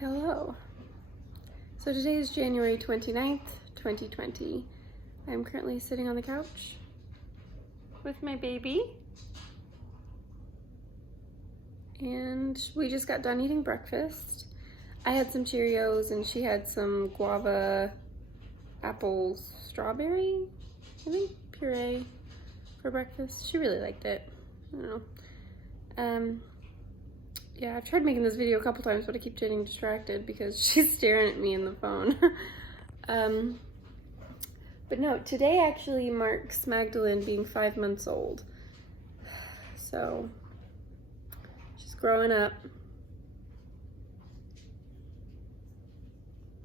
Hello. So today is January 29th, 2020. I'm currently sitting on the couch with my baby. And we just got done eating breakfast. I had some Cheerios and she had some guava, apple, strawberry, I think, puree for breakfast. She really liked it. I don't know. Yeah, I've tried making this video a couple times, but I keep getting distracted because she's staring at me in the phone. But no, today actually marks Magdalene being 5 months old. So, she's growing up.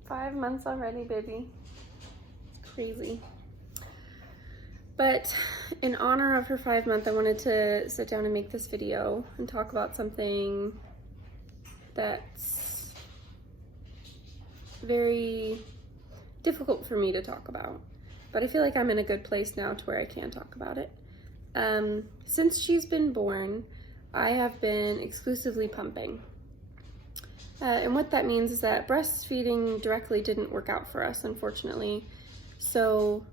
5 months already, baby. It's crazy. But in honor of her 5 month, I wanted to sit down and make this video and talk about something that's very difficult for me to talk about. But I feel like I'm in a good place now to where I can talk about it. Since she's been born, I have been exclusively pumping. And what that means is that breastfeeding directly didn't work out for us, unfortunately. So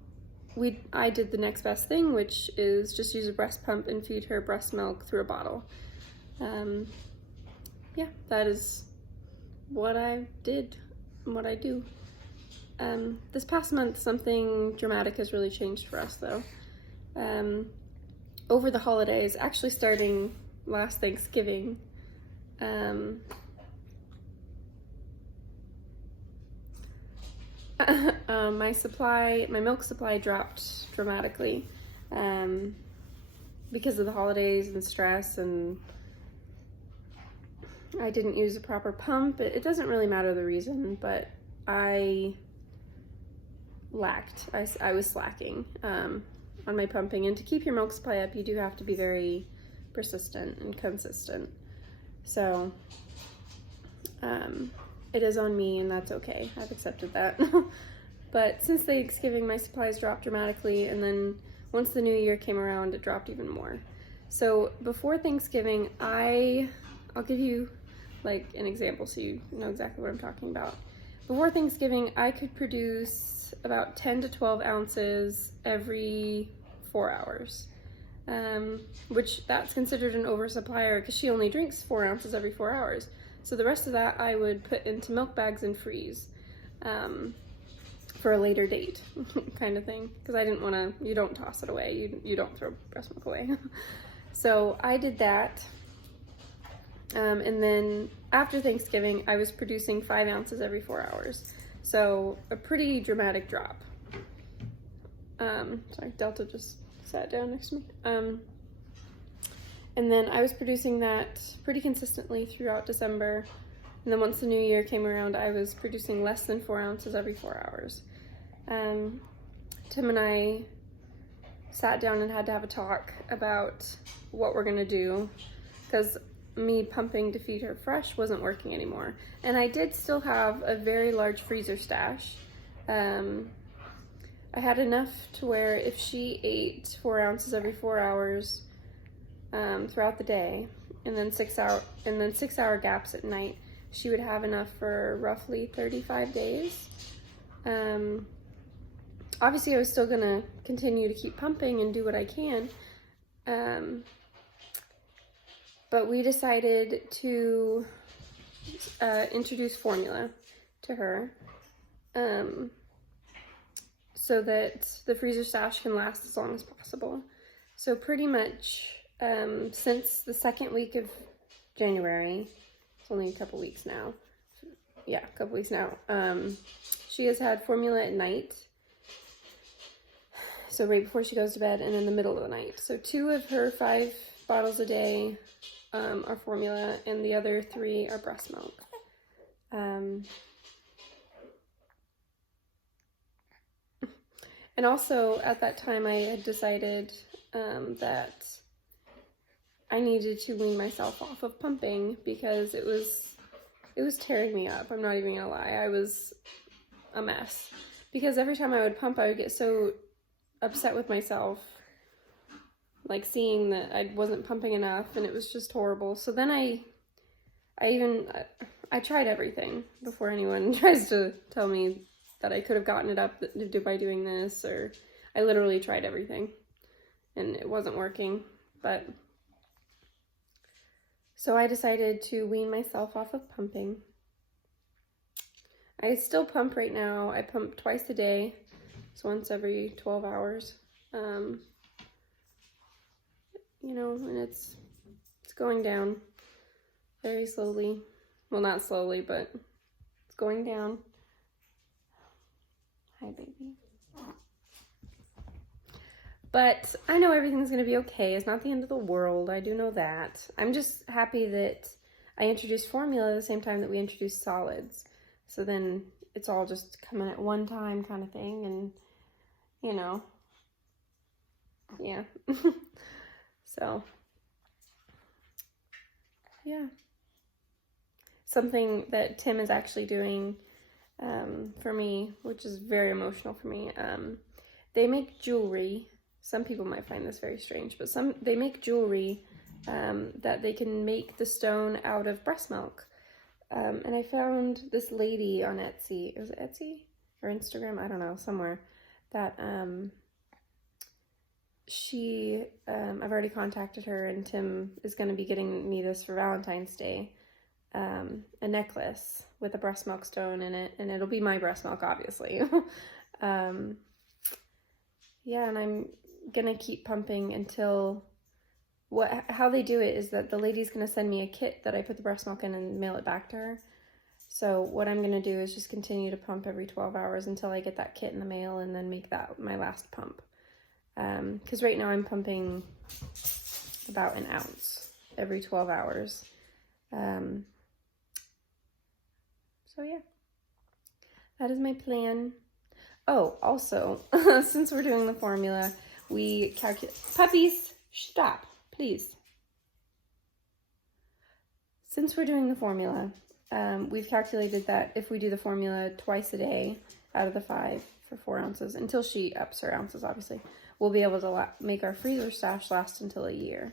I did the next best thing, which is just use a breast pump and feed her breast milk through a bottle. Yeah, that is what I did and what I do. This past month, something dramatic has really changed for us, though. Over the holidays, actually starting last Thanksgiving, my milk supply dropped dramatically because of the holidays and stress, and I didn't use a proper pump. It doesn't really matter the reason, but I lacked. I was slacking on my pumping, and to keep your milk supply up, you do have to be very persistent and consistent. So it is on me, and that's okay. I've accepted that. But since Thanksgiving, my supplies dropped dramatically, and then once the new year came around, it dropped even more. So before Thanksgiving, I'll give you like an example so you know exactly what I'm talking about. Before Thanksgiving, I could produce about 10 to 12 ounces every 4 hours, which that's considered an oversupplier because she only drinks 4 ounces every 4 hours. So the rest of that I would put into milk bags and freeze for a later date kind of thing, because I didn't want to, you don't toss it away, you don't throw breast milk away. So I did that. And then after Thanksgiving, I was producing 5 ounces every 4 hours. So a pretty dramatic drop. Sorry, Delta just sat down next to me. And then I was producing that pretty consistently throughout December. And then once the new year came around, I was producing less than 4 ounces every 4 hours. Tim and I sat down and had to have a talk about what we're gonna do, because me pumping to feed her fresh wasn't working anymore. And I did still have a very large freezer stash. I had enough to where if she ate 4 ounces every 4 hours throughout the day, and then 6 hour gaps at night, she would have enough for roughly 35 days. Obviously I was still gonna continue to keep pumping and do what I can. But we decided to introduce formula to her so that the freezer stash can last as long as possible. So pretty much since the second week of January, it's only a couple weeks now. Yeah, a couple weeks now. She has had formula at night. So right before she goes to bed and in the middle of the night. So 2 of her 5 bottles a day are formula, and the other 3 are breast milk. And also at that time I had decided that I needed to wean myself off of pumping because it was tearing me up. I'm not even gonna lie. I was a mess because every time I would pump, I would get so upset with myself, like seeing that I wasn't pumping enough, and it was just horrible. So then I I tried everything before anyone tries to tell me that I could have gotten it up by doing this, or I literally tried everything and it wasn't working. But so I decided to wean myself off of pumping. I still pump right now. I pump twice a day, so once every 12 hours. You know, and it's going down very slowly. Well, not slowly, but it's going down. Hi, baby. But I know everything's going to be okay. It's not the end of the world. I do know that. I'm just happy that I introduced formula at the same time that we introduced solids. So then it's all just coming at one time kind of thing. And, you know, yeah. So, yeah. Something that Tim is actually doing for me, which is very emotional for me. They make jewelry. Some people might find this very strange, but they make jewelry that they can make the stone out of breast milk. And I found this lady on Etsy. Was it Etsy or Instagram? I don't know, somewhere. That I've already contacted her, and Tim is going to be getting me this for Valentine's Day. A necklace with a breast milk stone in it, and it'll be my breast milk, obviously. Yeah, and I'm gonna keep pumping until how they do it is that the lady's gonna send me a kit that I put the breast milk in and mail it back to her. So what I'm gonna do is just continue to pump every 12 hours until I get that kit in the mail, and then make that my last pump. Because right now I'm pumping about an ounce every 12 hours. So yeah, that is my plan. Oh, also, since we're doing the formula, we calculate, puppies, stop, please. Since we're doing the formula, we've calculated that if we do the formula twice a day out of the 5 for 4 ounces, until she ups her ounces, obviously, we'll be able to make our freezer stash last until a year.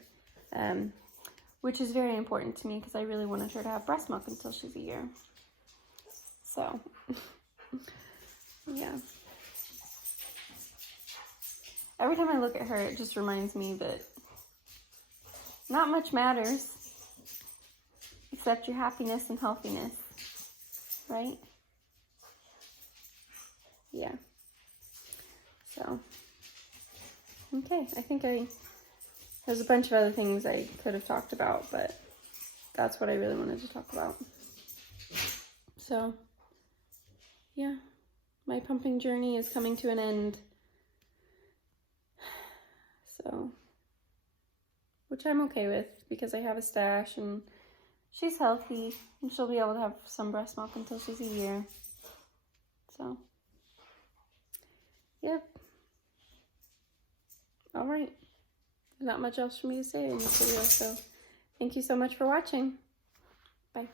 Which is very important to me because I really wanted her to have breast milk until she's a year. So, yeah. Every time I look at her, it just reminds me that not much matters except your happiness and healthiness, right? Yeah. So, okay, I think there's a bunch of other things I could have talked about, but that's what I really wanted to talk about. So, yeah, my pumping journey is coming to an end. So, which I'm okay with because I have a stash and she's healthy and she'll be able to have some breast milk until she's a year. So, yep. All right. There's not much else for me to say in this video, so thank you so much for watching. Bye.